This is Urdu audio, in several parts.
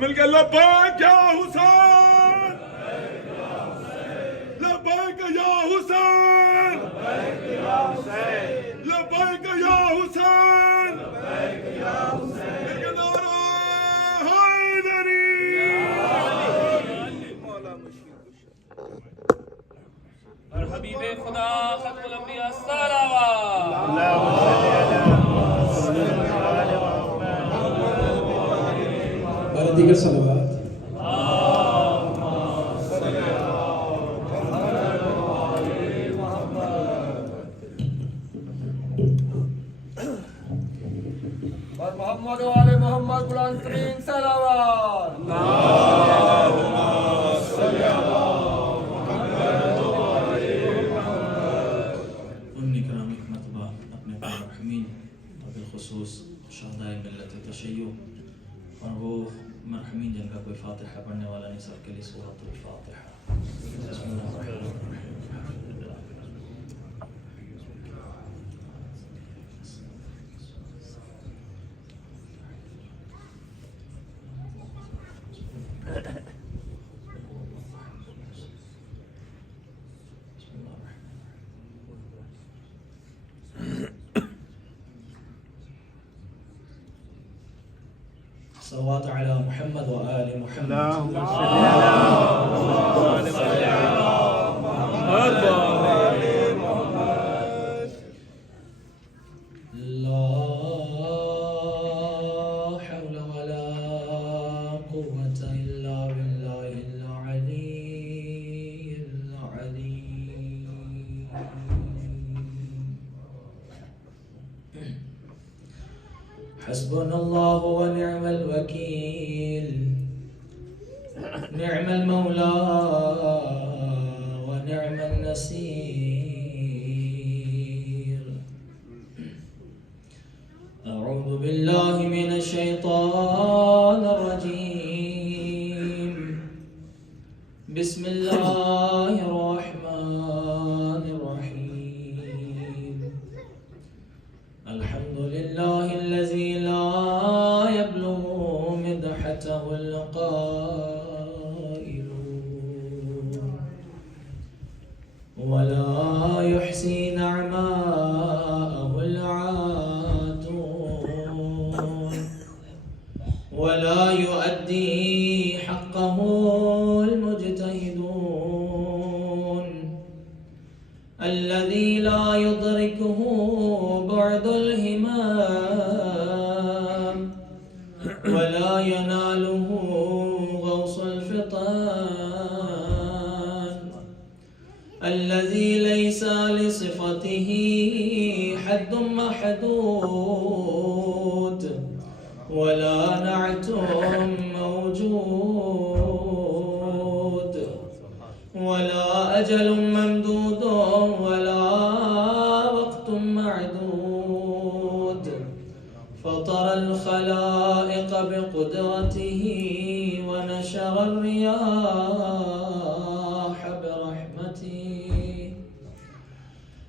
مل کے لبیک یا حسین، لبیک یا حسین، لبیک یا حسین، ایک نعرہ حیدری۔ اور حبیب خدا ختم الانبیاء صلوات اور دیگر صلوات۔ اور محمد و آل محمد بلند ترین صلوات۔ کرام ایک مرتبہ اپنے مرحومین اور بالخصوص شہدائے ملت تشیع اور وہ مرحومین جن کا کوئی فاتحہ پڑھنے والا نہیں، سب کے لیے سورۃ الفاتحہ۔ بسم اللہ الرحمن الرحیم۔ صلوات علی محمد و آل محمد۔ لا حول ولا قوة إلا بالله العلي العظيم۔ حسبنا الله ونعم الوكيل، نعم المولى ونعم النصير۔ أعوذ بالله من الشيطان الرجيم، بسم الله الرحمن الرحيم۔ الحمد لله الذي لا يبلغ مدحته القائلون، ولا يحصي نعماءه العادون، ولا يؤدي حقه المجتهدون، الذي لا يدركه بعد الهمام، ولا يناله غوص الفطان، الذي ليس لصفته حد محدود، ولا نعت موجود، ولا أجل ممدود، ولا وقت معدود، فطر الخلائق بقدرته، ونشر الرياح برحمته۔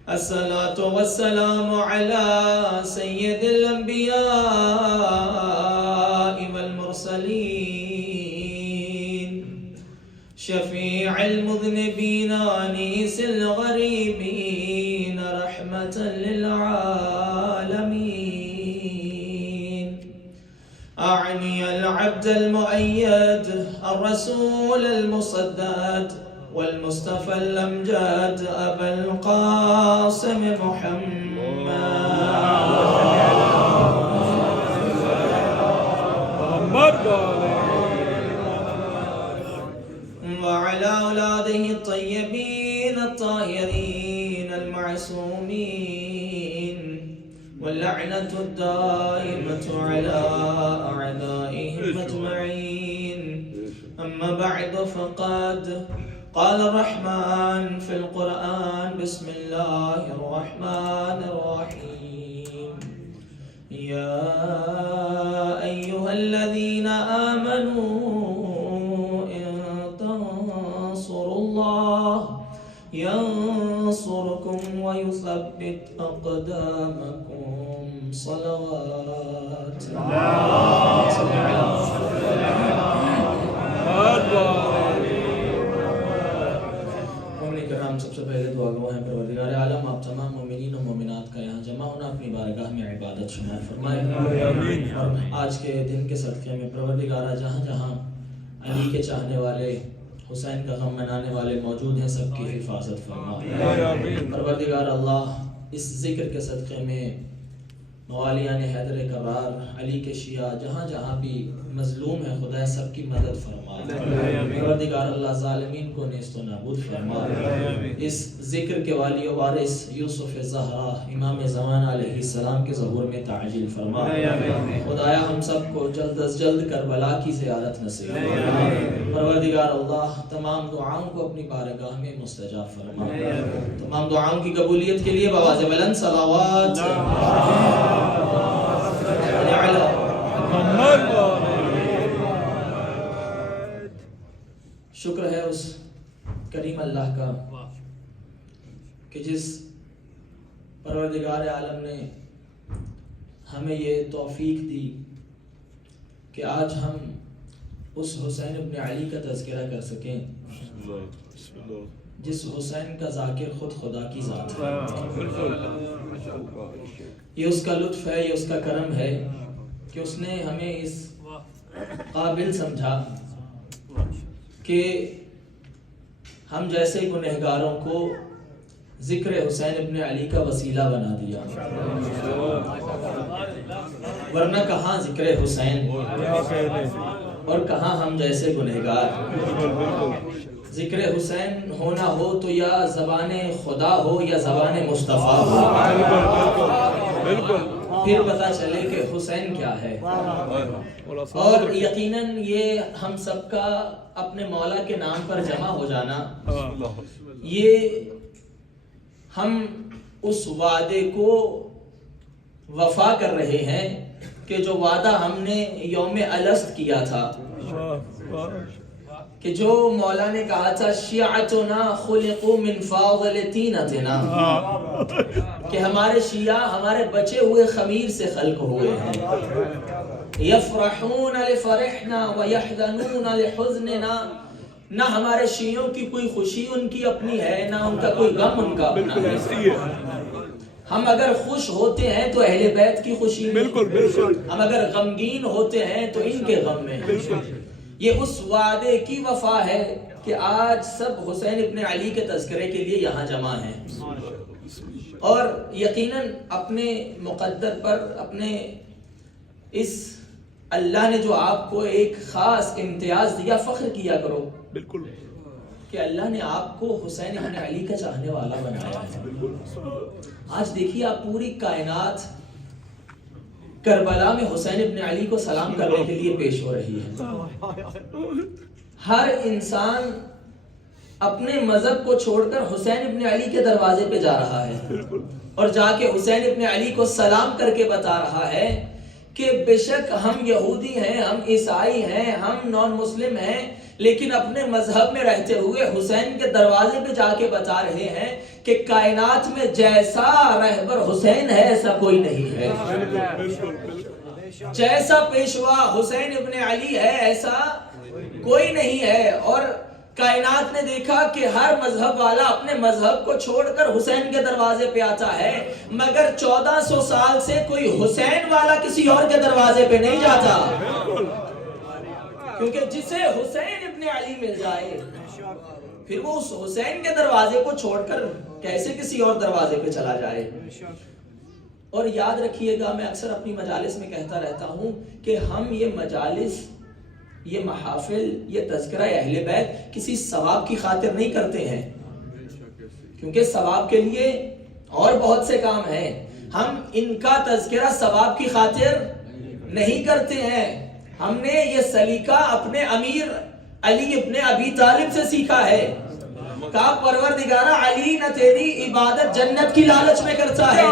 الصلاة والسلام على سيد الأنبياء والمرسلين، شفيع المذنبين، أنيس الغريبين، رحمة للعالمين۔ أعني العبد المؤيد، الرسول المصدد، والمصطفى الأمجد، أبا القاسم وعلى أولاده الطيبين الطاهرين المعصومين، واللعنة الدائمة على أعدائهم أجمعين۔ أما بعد، فقد قال الرحمن في القرآن، بسم الله الرحمن الرحيم: يا أيها الذين آمنوا إن تنصروا الله ينصركم ويثبت أقدامكم۔ صلوات سعادت شمار فرمائے. اور آج کے دن کے صدقے میں پروردگارہ جہاں جہاں علی کے چاہنے والے حسین کا غم منانے والے موجود ہیں سب کی حفاظت فرما. پروردگار اللہ اس ذکر کے صدقے میں موالیان حیدر کرار علی کے شیعہ جہاں جہاں بھی مظلوم ہیں خدا سب کی مدد فرما. پروردگار اللہ ظالمین کو نیست و نابود فرما. اس ذکر کے والی و وارث یوسف زہرا امام زمان علیہ السلام کے ظہور میں تعجیل فرما. خدایا ہم سب کو جلد از جلد کربلا کی زیارت نصیب فرما. پروردگار اللہ تمام دعاؤں کو اپنی بارگاہ میں مستجاب فرما. تمام دعاؤں کی قبولیت کے لیے بآواز بلند صلوات شکر ہے اس کریم اللہ کا کہ جس پروردگار عالم نے ہمیں یہ توفیق دی کہ آج ہم اس حسین ابن علی کا تذکرہ کر سکیں جس حسین کا ذاکر خود خدا کی ذات ہے. یہ اس کا لطف ہے, یہ اس کا کرم ہے کہ اس نے ہمیں اس قابل سمجھا کہ ہم جیسے گنہگاروں کو ذکر حسین ابن علی کا وسیلہ بنا دیا. ورنہ کہاں ذکر حسین اور کہاں ہم جیسے گنہگار. ذکر حسین ہونا ہو تو یا زبان خدا ہو یا زبان مصطفیٰ ہو, پھر پتہ چلے کہ حسین کیا ہے. اور یقیناً یہ ہم سب کا اپنے مولا کے نام پر جمع ہو جانا, یہ ہم اس وعدے کو وفا کر رہے ہیں کہ جو وعدہ ہم نے یوم الست کیا تھا کہ جو مولا نے کہا تھا شیعتنا خلقوا من فاضل طینتنا, کہ ہمارے شیعہ ہمارے بچے ہوئے خمیر سے خلق ہوئے ہیں. یفرحون لفرحنا ویحزنون لحزننا, نہ ہمارے شیعوں کی کوئی خوشی ان کی اپنی ہے نہ ان کا کوئی غم ان کا اپنا ہے. ہم اگر خوش ہوتے ہیں تو اہل بیت کی خوشی میں, ہم اگر غمگین ہوتے ہیں تو ان کے غم میں. یہ اس وعدے کی وفا ہے کہ آج سب حسین ابن علی کے تذکرے کے لیے یہاں جمع ہیں. اور یقیناً اپنے مقدر پر اپنے اس اللہ نے جو آپ کو ایک خاص امتیاز دیا فخر کیا کرو بالکل کہ اللہ نے آپ کو حسین ابن علی کا چاہنے والا بنایا ہے. آج دیکھیے آپ پوری کائنات کربلا میں حسین ابن علی کو سلام کرنے کے لیے پیش ہو رہی ہے. ہر انسان اپنے مذہب کو چھوڑ کر حسین ابن علی کے دروازے پہ جا رہا ہے اور جا کے حسین ابن علی کو سلام کر کے بتا رہا ہے کہ بے شک ہم یہودی ہیں, ہم عیسائی ہیں, ہم نان مسلم ہیں, لیکن اپنے مذہب میں رہتے ہوئے حسین کے دروازے پہ جا کے بتا رہے ہیں کہ کائنات میں جیسا رہبر حسین ہے ایسا کوئی نہیں ہے. جیسا پیشوا حسین ابن علی ہے ایسا کوئی نہیں ہے. اور کائنات نے دیکھا کہ ہر مذہب والا اپنے مذہب کو چھوڑ کر حسین کے دروازے پہ آتا ہے, مگر 1400 سال سے کوئی حسین والا کسی اور کے دروازے پہ نہیں جاتا, کیونکہ جسے حسین ابن علی مل جائے پھر وہ اس حسین کے دروازے کو چھوڑ کر کیسے کسی اور دروازے پہ چلا جائے. اور یاد رکھیے گا, میں اکثر اپنی مجالس میں کہتا رہتا ہوں کہ ہم یہ مجالس, یہ محافل, یہ تذکرہ اہل بیت کسی ثواب کی خاطر نہیں کرتے ہیں, کیونکہ ثواب کے لیے اور بہت سے کام ہیں. ہم ان کا تذکرہ ثواب کی خاطر نہیں کرتے ہیں. ہم نے یہ سلیقہ اپنے امیر علی ابن ابی طالب سے سیکھا ہے. کہا پروردگارہ علی نہ تیری عبادت جنت کی لالچ میں کرتا ہے,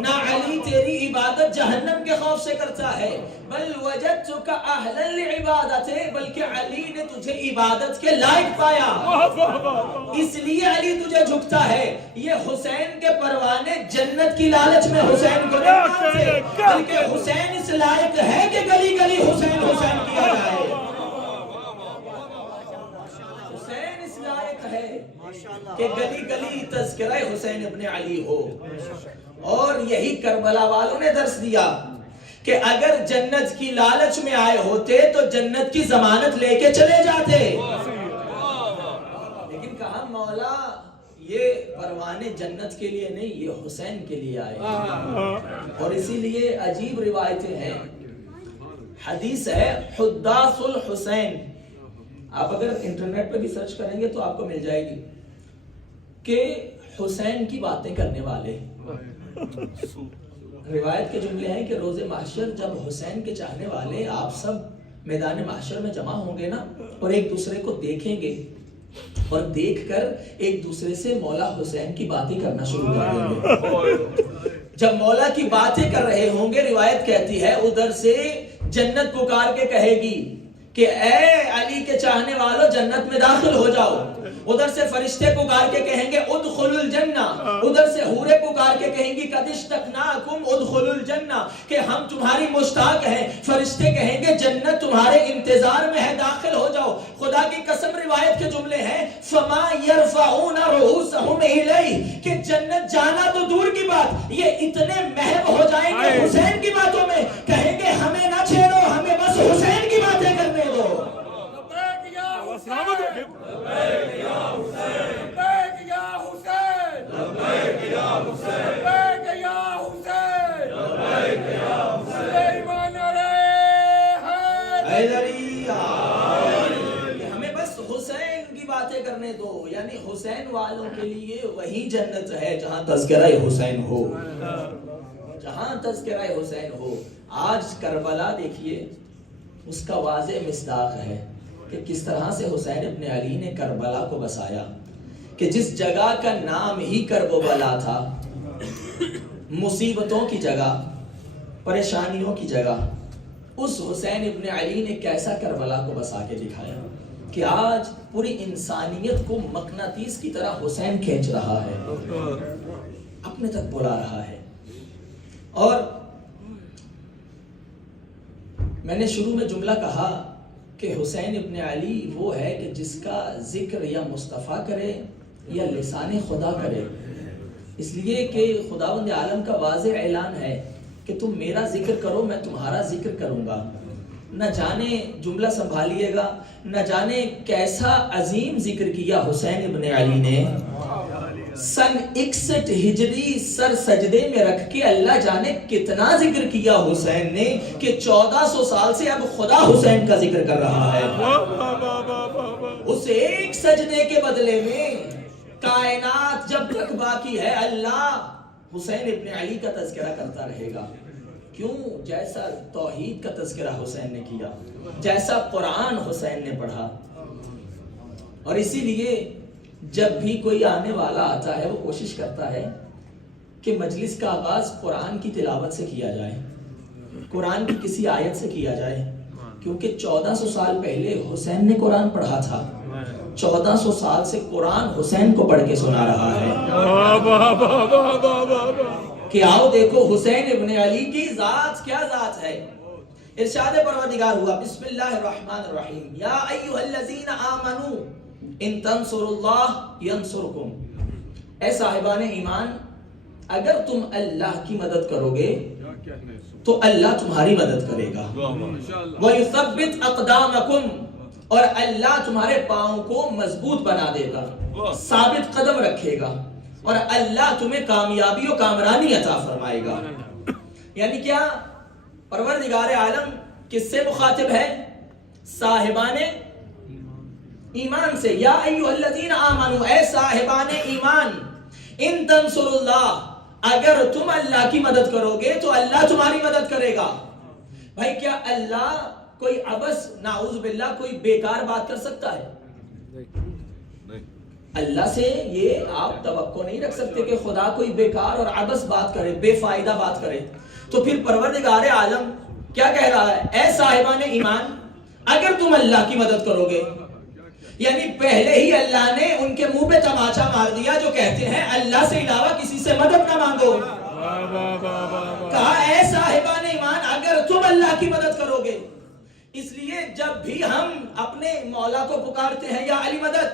نہ علی تیری عبادت جہنم کے خوف سے کرتا ہے, بل وجدتک اہلا لعبادت, بلکہ علی نے تجھے عبادت کے لائق پایا اس لیے علی تجھے جھکتا ہے. یہ حسین کے پروانے جنت کی لالچ میں حسین کو نہیں مانتے, بلکہ حسین اس لائق ہے کہ گلی گلی حسین حسین کیا جائے. حسین اس لائق ہے کہ گلی گلی تذکرہ حسین ابن علی ہو. اور یہی کربلا والوں نے درس دیا کہ اگر جنت کی لالچ میں آئے ہوتے تو جنت کی ضمانت لے کے چلے جاتے، لیکن کہا مولا یہ پروانے جنت کے لیے نہیں، یہ حسین کے لیے آئے. اور اسی لیے عجیب روایتیں ہیں. حدیث ہے حداث الحسین، آپ اگر انٹرنیٹ پہ بھی سرچ کریں گے تو آپ کو مل جائے گی کہ حسین کی باتیں کرنے والے. روایت کے جملے ہیں کہ روز محشر جب حسین کے چاہنے والے آپ سب میدان محشر میں جمع ہوں گے نا، اور ایک دوسرے کو دیکھیں گے اور دیکھ کر ایک دوسرے سے مولا حسین کی باتیں کرنا شروع کر دیں گے. جب مولا کی باتیں کر رہے ہوں گے، روایت کہتی ہے ادھر سے جنت پکار کے کہے گی کہ اے علی کے چاہنے والوں جنت میں داخل ہو جاؤ. ادھر سے فرشتے پکار کے کہیں گے ادخلوا الجنہ. ادھر سے حوریں پکار کے کہیں گی قد اشتقناکم ادخلوا الجنہ، کہ ہم تمہاری مشتاق ہیں. فرشتے کہیں گے جنت تمہارے انتظار میں ہے، داخل ہو جاؤ. خدا کی قسم روایت کے جملے ہیں فما يرفعون رؤوسهم الیہ، کہ جنت جانا تو دور کی بات، یہ اتنے محو ہو جائیں گے حسین کی باتوں میں، کہیں گے ہمیں نہ چھیڑو، ہمیں بس حسین کی باتیں کرنے دو. ہمیں بس حسین کی باتیں کرنے دو. یعنی حسین والوں کے لیے وہی جنت ہے جہاں تذکرہ حسین ہو، جہاں تذکرہ حسین ہو. آج کربلا دیکھیے اس کا واضح مصداق ہے کہ کس طرح سے حسین ابن علی نے کربلا کو بسایا، کہ جس جگہ کا نام ہی کرب و بلا تھا، مصیبتوں کی جگہ، پریشانیوں کی جگہ، اس حسین ابن علی نے کیسا کربلا کو بسا کے دکھایا کہ آج پوری انسانیت کو مقناطیس کی طرح حسین کھینچ رہا ہے، اپنے تک بلا رہا ہے. اور میں نے شروع میں جملہ کہا کہ حسین ابن علی وہ ہے کہ جس کا ذکر یا مصطفیٰ کرے یا لسان خدا کرے، اس لیے کہ خداوند عالم کا واضح اعلان ہے کہ تم میرا ذکر کرو میں تمہارا ذکر کروں گا. نہ جانے جملہ سنبھالیے گا، نہ جانے کیسا عظیم ذکر کیا حسین ابن علی نے. سن 61 ہجری سر سجدے میں رکھ کے اللہ جانے کتنا ذکر کیا حسین نے کہ 1400 سال سے اب خدا حسین کا ذکر کر رہا ہے. اس ایک سجدے کے بدلے میں کائنات جب تک باقی ہے اللہ حسین ابن علی کا تذکرہ کرتا رہے گا. کیوں؟ جیسا توحید کا تذکرہ حسین نے کیا، جیسا قرآن حسین نے پڑھا. اور اسی لیے جب بھی کوئی آنے والا آتا ہے وہ کوشش کرتا ہے کہ مجلس کا آغاز قرآن کی تلاوت سے کیا جائے، قرآن کی کسی آیت سے کیا جائے، کیونکہ 1400 سال پہلے حسین نے قرآن پڑھا تھا. 1400 سال سے قرآن حسین کو پڑھ کے سنا رہا ہے کہ آؤ دیکھو حسین ابن علی کی ذات کیا ذات ہے. ارشاد پروردگار ہوا بسم اللہ الرحمن الرحیم یا ایھا الذین آمنوا ان تنصروا اللہ ینصرکم. اے صاحبان ایمان اگر تم اللہ کی مدد کرو گے تو اللہ تمہاری مدد کرے گا. وَيُثَبِّتْ أَقْدَامَكُمْ، اور اللہ تمہارے پاؤں کو مضبوط بنا دے گا، ثابت قدم رکھے گا، اور اللہ تمہیں کامیابی و کامرانی عطا فرمائے گا. یعنی کیا؟ پروردگار عالم کس سے مخاطب ہے؟ صاحبان ایمان سے. یا ایھا الذین آمنوا، اے صاحبان ایمان، ان تنصروا اللہ، اگر تم اللہ کی مدد کرو گے تو اللہ تمہاری مدد کرے گا. بھائی کیا اللہ کوئی عبث نعوذ باللہ کوئی بیکار بات کر سکتا ہے؟ اللہ سے یہ آپ توقع نہیں رکھ سکتے کہ خدا کوئی بیکار اور عبث بات کرے، بے فائدہ بات کرے. تو پھر پروردگار عالم کیا کہہ رہا ہے؟ اے صاحبان ایمان اگر تم اللہ کی مدد کرو گے، یعنی پہلے ہی اللہ نے ان کے منہ پہ تماچا مار دیا جو کہتے ہیں اللہ سے علاوہ کسی سے مدد نہ مانگو. کہا اے صاحبان ایمان اگر تم اللہ کی مدد کرو گے. اس لیے جب بھی ہم اپنے مولا کو پکارتے ہیں یا علی مدد،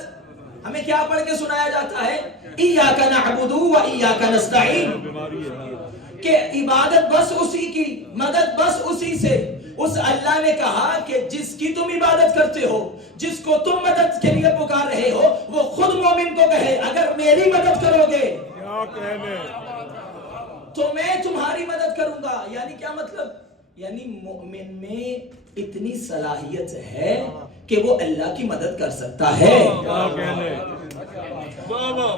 ہمیں کیا پڑھ کے سنایا جاتا ہے؟ ایاک نعبد و ایاک نستعین، کہ عبادت بس اسی کی، مدد بس اسی سے۔ اس اللہ نے کہا کہ جس کی تم عبادت کرتے ہو، جس کو تم مدد کے لیے پکار رہے ہو، وہ خود مومن کو کہے اگر میری مدد کرو گے تو میں تمہاری مدد کروں گا۔ یعنی کیا مطلب؟ یعنی مومن میں اتنی صلاحیت ہے کہ وہ اللہ کی مدد کر سکتا ہے۔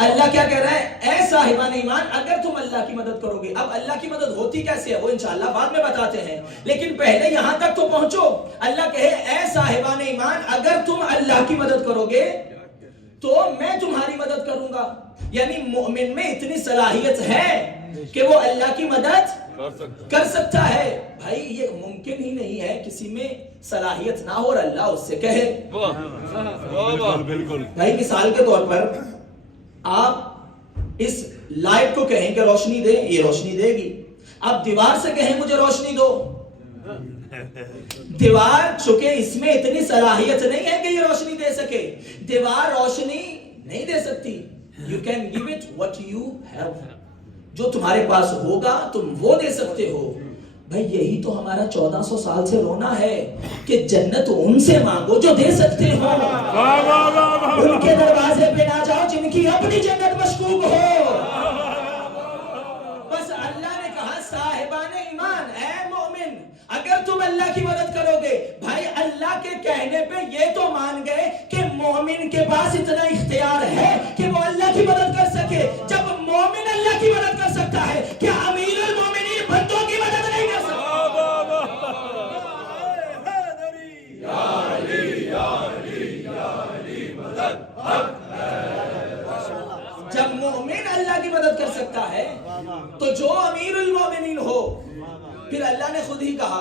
اللہ کیا کہہ رہا ہے؟ اے صاحبان ایمان اگر تم اللہ کی مدد کرو گے۔ اب اللہ کی مدد ہوتی کیسے ہے وہ انشاءاللہ بعد میں بتاتے ہیں، لیکن پہلے یہاں تک تو پہنچو۔ اللہ کہے اے صاحبان ایمان اگر تم اللہ کی مدد کرو گے تو میں تمہاری مدد کروں گا۔ یعنی مومن میں اتنی صلاحیت ہے کہ وہ اللہ کی مدد کر سکتا ہے۔ بھائی یہ ممکن ہی نہیں ہے کسی میں صلاحیت نہ ہو اور اللہ اس سے کہے۔ بھائی مثال کے طور پر آپ اس لائٹ کو کہیں کہ روشنی دے، یہ روشنی دے گی۔ اب دیوار سے کہیں مجھے روشنی دو، دیوار چونکہ اس میں اتنی صلاحیت نہیں ہے کہ یہ روشنی دے سکے، دیوار روشنی نہیں دے سکتی۔ You can give it what you have، جو تمہارے پاس ہوگا تم وہ دے سکتے ہو۔ بھائی یہی تو ہمارا 1400 سال سے رونا ہے کہ جنت ان سے مانگو جو دے سکتے ہو، ان کے دروازے پہ نہ جاؤ جن کی اپنی جنت مشکوک ہو۔ بس اللہ نے کہا صاحبان ایمان اے مومن اگر تم اللہ کی مدد کرو گے، بھائی اللہ کے کہنے پہ یہ تو مان گئے کہ مومن کے پاس اتنا اختیار ہے کہ وہ اللہ کی مدد کر سکے۔ جب مومن اللہ کی مدد کر سکتا ہے، کیا امیر المومنین بندوں کی مدد نہیں کر سکتا؟ جب مومن اللہ کی مدد کر سکتا ہے تو جو امیر المومنین ہو، پھر اللہ نے خود ہی کہا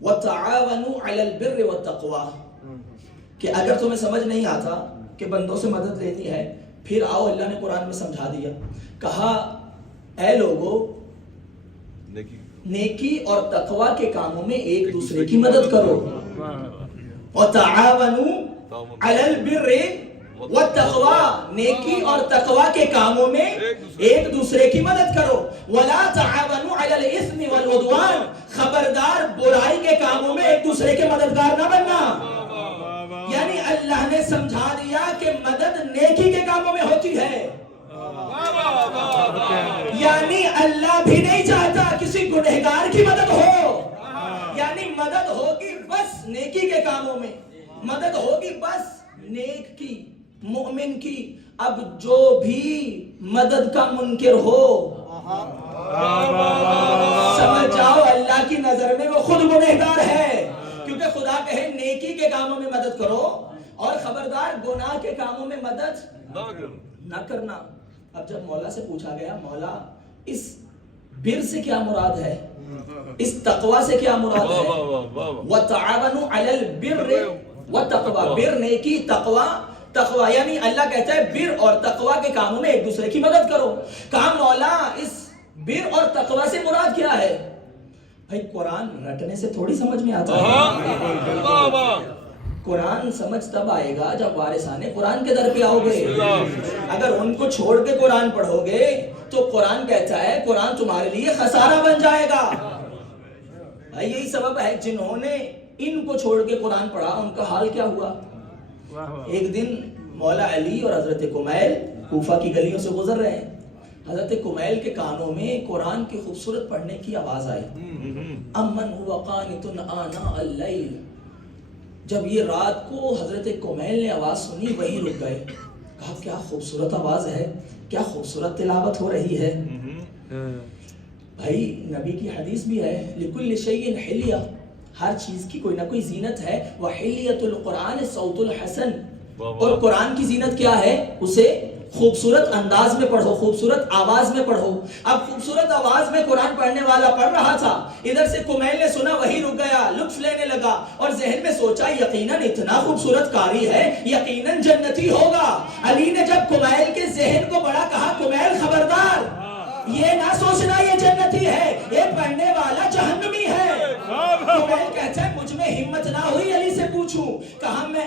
وَتَعَاوَنُوا عَلَى الْبِرِّ وَالتَّقْوَى، کہ اگر تمہیں سمجھ نہیں آتا کہ بندوں سے مدد لینی ہے، پھر آؤ اللہ نے قرآن میں سمجھا دیا۔ کہا اے لوگو نیکی اور تقوی کے کاموں میں ایک دوسرے کی مدد کرو۔ وَتَعَاوَنُوا عَلَى الْبِرِّ وَالتَّقْوَى، نیکی اور تقوی کے کاموں میں ایک دوسرے کی مدد کرو۔ وَلَا تَعَاوَنُوا عَلَى الْإِثْمِ وَالْعُدْوَانِ، خبردار برائی کے کاموں میں ایک دوسرے کے مددگار نہ بننا۔ یعنی اللہ نے سمجھا دیا کہ مدد نیکی کے کاموں میں ہوتی ہے۔ یعنی اللہ بھی نہیں چاہتا کسی گنہگار کی مدد ہو، یعنی مدد ہوگی بس نیکی کے کاموں میں، مدد ہوگی بس نیک کی، مومن کی۔ اب جو بھی مدد کا منکر ہو سمجھ جاؤ اللہ کی نظر میں وہ خود گنہگار ہے، کیونکہ خدا کہے نیکی کے کاموں میں مدد کرو اور خبردار گناہ کے کاموں میں مدد نہ کرنا۔ اب جب مولا سے پوچھا گیا مولا اس بر سے کیا مراد ہے، اس تقوی سے کیا مراد ہے؟ وَتَعَاوَنُوا عَلَى الْبِرِّ وَالتَّقْوَى، بر نیکی، تقوی یعنی اللہ کہتا ہے بر اور تقوی کے کاموں میں ایک دوسرے کی مدد کرو۔ کہا مولا اس بر اور تقوی سے مراد کیا ہے؟ بھائی قرآن رٹنے سے تھوڑی سمجھ میں آتا ہے، قرآن سمجھ تب آئے گا جب وارثان قرآن کے در پہ آؤ گے۔ اگر ان کو چھوڑ کے قرآن پڑھو گے تو قرآن کہتا ہے قرآن تمہارے لیے خسارہ بن جائے گا۔ بھائی یہی سبب ہے جنہوں نے ان کو چھوڑ کے قرآن پڑھا ان کا حال کیا ہوا۔ ایک دن مولا علی اور حضرت کمیل کوفہ کی گلیوں سے گزر رہے ہیں، حضرت کمیل کے کانوں میں قرآن کی خوبصورت پڑھنے کی آواز آئی، امن هو قانت آناء اللیل۔ جب یہ رات کو حضرت کمیل نے آواز سنی وہی رک گئے، کہا کیا خوبصورت آواز ہے، کیا خوبصورت تلاوت ہو رہی ہے۔ بھائی نبی کی حدیث بھی ہے لکل شیء حلیہ، ہر چیز کی کوئی نہ کوئی زینت ہے، وحلیۃ القرآن صوت الحسن، اور قرآن کی زینت کیا ہے، اسے خوبصورت انداز میں پڑھو، خوبصورت آواز میں پڑھو۔ اب خوبصورت آواز میں قرآن پڑھنے والا پڑھ رہا تھا، ادھر سے کمیل نے سنا وہی رک گیا، لطف لینے لگا اور ذہن میں سوچا یقیناً اتنا خوبصورت قاری ہے، یقیناً جنتی ہوگا۔ علی نے جب کمیل کے ذہن کو بڑا کہا کمیل خبردار یہ نہ سوچنا یہ جنتی ہے، یہ پڑھنے والا جہنمی ہے۔ کمیل کہتا ہے مجھ میں ہمت نہ ہوئی علی سے پوچھوں، کہا میں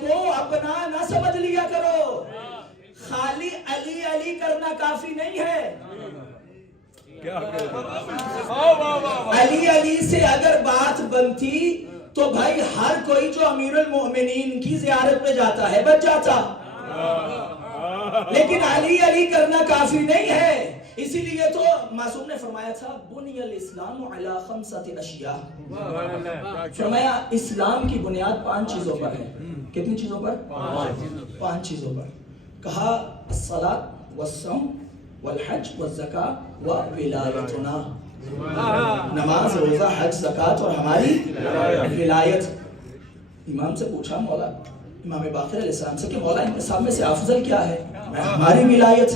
کو اپنا نہ سمجھ لیا کرو. خالی علی علی کرنا کافی نہیں ہے. علی علی سے اگر بات بنتی تو بھائی ہر کوئی جو امیر المؤمنین کی زیارت پہ جاتا ہے بچ جاتا. لیکن علی علی کرنا کافی نہیں ہے. اسی لیے تو معصوم نے فرمایا تھا بنی الاسلام علی خمسۃ اشیاء. فرمایا اسلام کی بنیاد 5 چیزوں پر ہے. کتنی چیزوں پر؟ 5 چیزوں پر. کہا الصلاۃ والصوم والحج والزکاۃ وولایتنا. نماز، روزہ، حج، زکات اور ہماری ولایت. امام سے پوچھا مولا امام باقر علیہ السلام سے کہ مولا ان سب میں سے افضل کیا ہے؟ ہماری ولایت.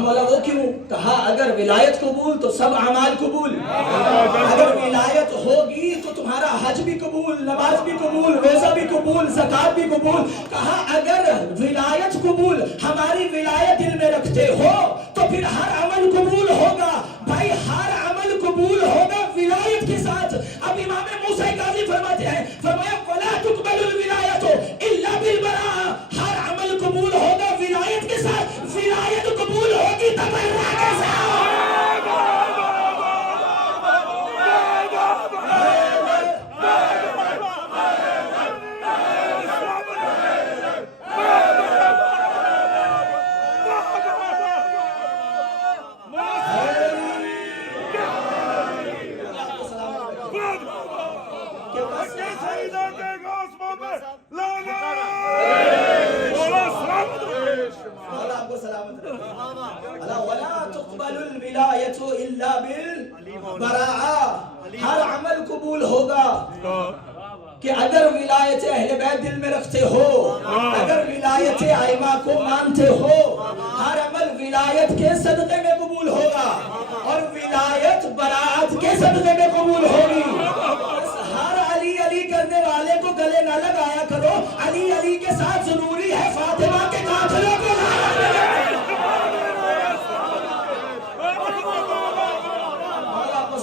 مولا وہ کیوں؟ کہا اگر ولایت قبول تو سب اعمال قبول. اگر ولایت ہوگی تو تمہارا حج بھی قبول، نماز بھی قبول، روزہ بھی قبول، زکات بھی قبول. کہا اگر ولایت قبول، ہماری ولایت دل میں رکھتے ہو تو پھر ہر عمل قبول ہوگا. بھائی ہر عمل قبول ہوگا ولایت کے ساتھ. اب امام موسیٰ قاضی فرماتے ہیں، فرمایا وَلَا تُقْبَلُ الْوِلَایَةُ إِلَّا بِالْبَرَاءَةِ. ہر عمل قبول ہوگا ولایت کے ساتھ. ولایت قبول ہوگی تبرع کے ساتھ. وَلَا تُقْبَلُ الْوِلَایَةُ إِلَّا بِالْبَرَاءَةِ. ہر عمل قبول ہوگا کہ اگر ولایت اہل بیت دل میں رکھتے ہو، اگر ولایت ائمہ کو مانتے ہو. ہر عمل ولایت کے صدقے میں قبول ہوگا اور ولایت براعت کے صدقے میں قبول ہوگی. ہر علی علی کرنے والے کو گلے نہ لگایا کرو. علی علی کے ساتھ ضروری ہے فاطمہ کے قاتلوں کو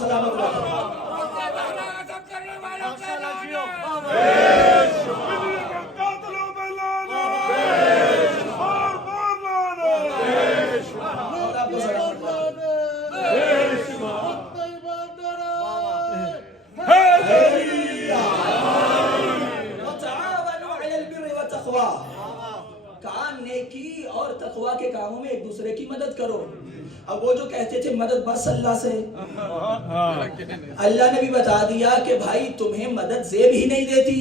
سلامت رکھو. نیکی اور تقوی کے کاموں میں ایک دوسرے کی مدد کرو. اب وہ جو کہتے تھے مدد بس اللہ سے، اللہ نے بھی بتا دیا کہ بھائی تمہیں مدد زیب ہی نہیں دیتی،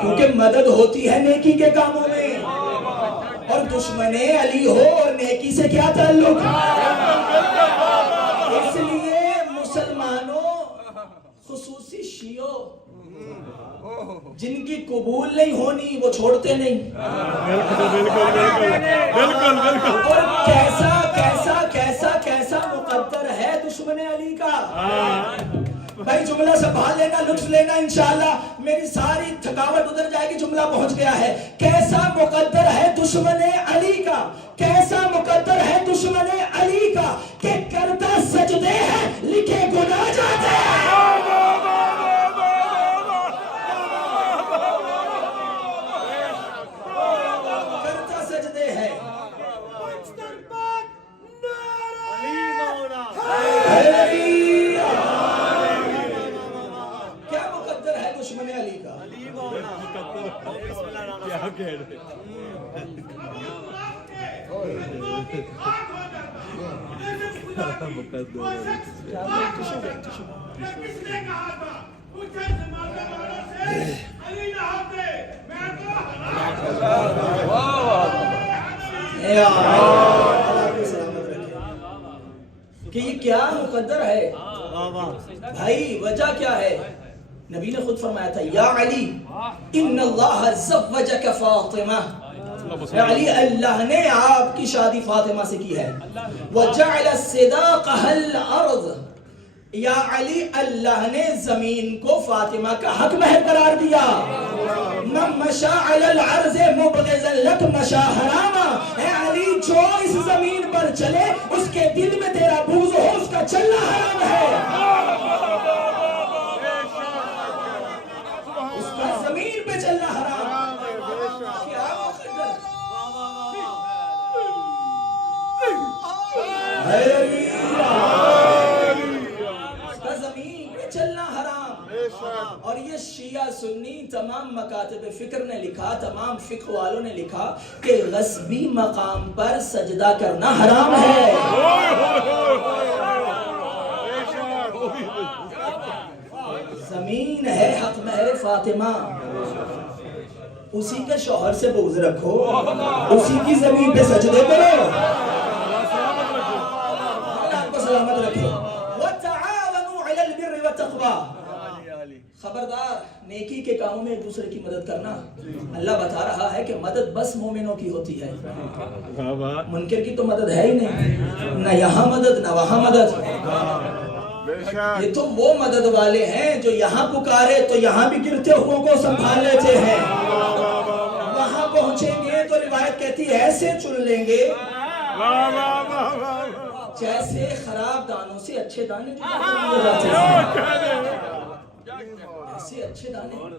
کیونکہ مدد ہوتی ہے نیکی کے کاموں میں. اور دشمن علی ہو اور نیکی سے کیا تعلق؟ اس لیے مسلمانوں خصوصی شیعوں جن کی قبول نہیں ہونی وہ چھوڑتے نہیں. اور کیسا کیسا کیسا کیسا مقدر ہے دشمن علی کا. بھائی جملہ سنبھال لینا، لطف لینا، انشاءاللہ میری ساری تھکاوٹ ادھر جائے گی. جملہ پہنچ گیا ہے. کیسا مقدر ہے دشمن علی کا، کیسا مقدر ہے دشمن علی کا کہ کرتا سجدے ہیں لکھے گناہ جاتے ہیں. کیا مقدر ہے دشمن علی کا؟ کہ یہ کیا مقدر ہے بھائی؟ وجہ کیا ہے؟ نبی نے خود فرمایا تھا یا علی ان اللہ زوجک فاطمہ. علی اللہ نے آپ کی شادی فاطمہ سے کی ہے. وجعل صداقها الارض. یا علی اللہ نے زمین کو فاطمہ کا حق مہر قرار دیا. من مشى على العرض مبغضا لك مشى حراما. اے علی جو اس زمین پر چلے اس کے دل میں تیرا بغض ہو اس کا چلنا حرام ہے. اس کا زمین اور یہ شیعہ سنی تمام مکاتب فکر نے لکھا، تمام فقہ والوں نے لکھا کہ غصبی مقام پر سجدہ کرنا حرام ہے۔ زمین ہے حق مہر فاطمہ، اسی کے شوہر سے بغض رکھو، اسی کی زمین پہ سجدے کرو، اللہ آپ کو سلامت رکھے۔ وَتَعَاوَنُوا عَلَى الْبِرِّ وَالتَّقْوَىٰ، خبردار نیکی کے کاموں میں ایک دوسرے کی مدد کرنا۔ اللہ بتا رہا ہے کہ مدد بس مومنوں کی ہوتی ہے، منکر کی تو مدد ہے ہی نہیں، نہ یہاں مدد نہ وہاں مدد۔ یہ تو وہ مدد والے ہیں جو یہاں پکارے تو یہاں بھی گرتے ہوئے کو سنبھال لیتے ہیں، وہاں پہنچیں گے تو روایت کہتی ہے ایسے چن لیں گے جیسے خراب دانوں سے اچھے دانے چنے جاتے ہیں، ایسے اچھے دانے